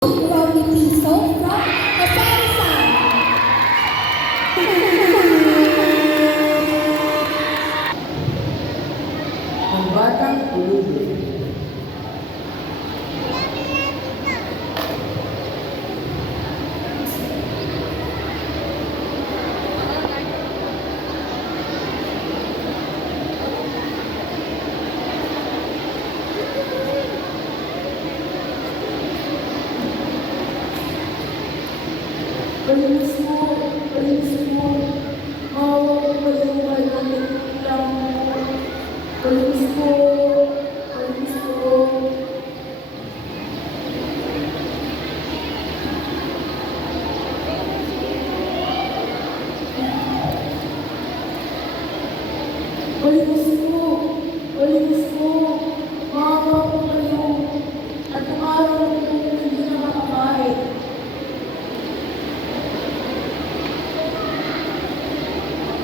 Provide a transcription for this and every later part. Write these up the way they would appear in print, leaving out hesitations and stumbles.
Quality soap from Kasari-san. Ang Batang Pulubi. Palinis mo, maawa ko kayo, kahit ang lang mo. Palinis mo. Palinis mo, maawa ko kayo. At ang araw ko hindi na makakain.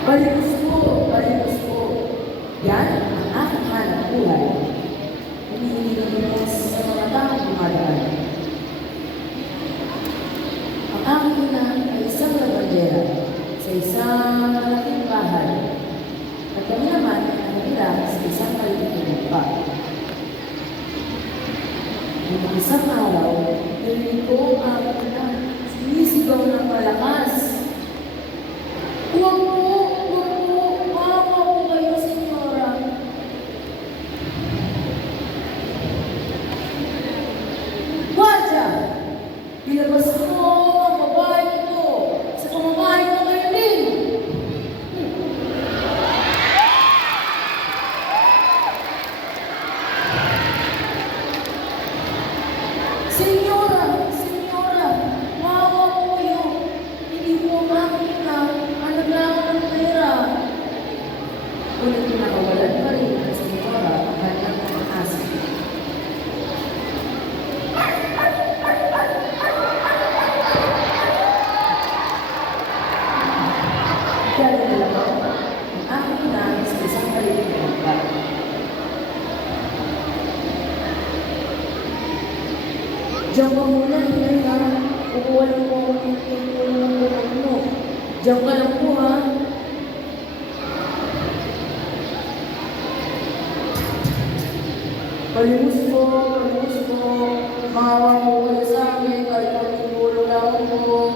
Palinis mo. Yan ang aking hanap buhay. Humihingi ng Diyos sa mga taong dumadaan. Ang aking ina ay isang labandera sa isang malaking bahay. At kami naman ay nanila sa isang maliit na lupa. Nung isang araw, narinig ko ang aking ina sinisigaw ng malakas. Huwag po! Maawa ko kayo, senyora. Guardia! Ilabas mo ang babae ko sa pamamahay ko ngayon din! Senyora! Maawa ko kayo. Hindi po makita ang naglangan ng pera. Ngunit pinakawalan pa rin ang senyora ang kanyang pag-asa. Kaya nilalabaw ang aking ina sa isang maliit na lugar. Diyan ka muna, hinay ha. Kukuha lang po ako ng tulong ng buwan mo. Diyan ka lang po ha. Palimus mo. Maawa mo kayo sa akin, kahit magtutulong lang ako.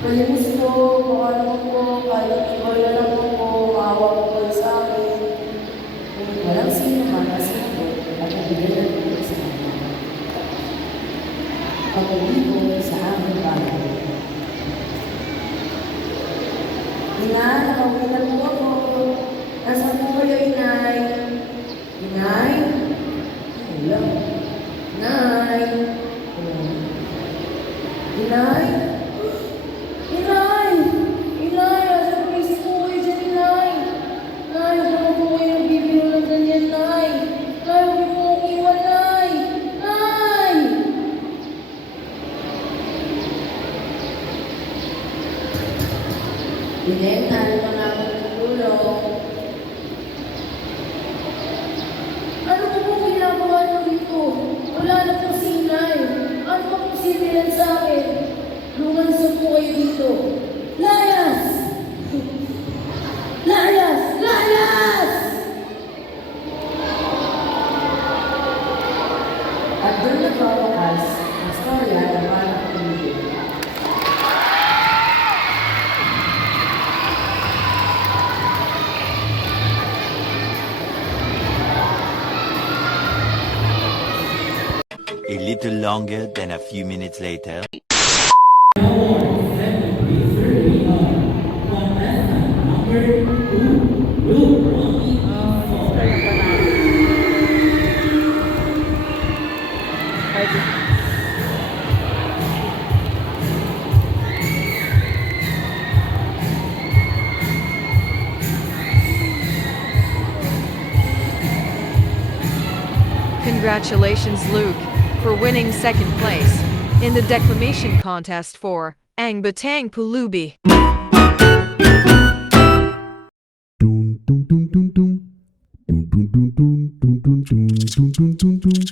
Palimus mo, baka naman po, kahit iwala lang ako, maawa mo kayo sa akin. Kung walang sino man na sino, at nabigay ng tulong sa kanya. Pag-uwi sa aming bahay. Ina, nakauwi na po ako. Nasaan po kayo, inay? Inay? Hello? Inay? Inay? Asa please po kayo dyan, inay? Inay, huwag naman po kayo nagbibiro ng ganyan, inay. Inay, huwag niyo po akong iwan, inay. Inay! Inay, ano ba nga po ng tulong? Ano po po ginagawa niyo dito? Wala na po si inay. Ano po po sinilan sa akin? Lumansok po kayo dito. Layas! At doon nagwawakas ang storya ng Batang Pulubi. A little longer than a few minutes later. Congratulations, Luke, for winning second place in the declamation contest for Ang Batang Pulubi. Dun dun dun dun dun dun dun dun dun dun dun dun dun dun Bum,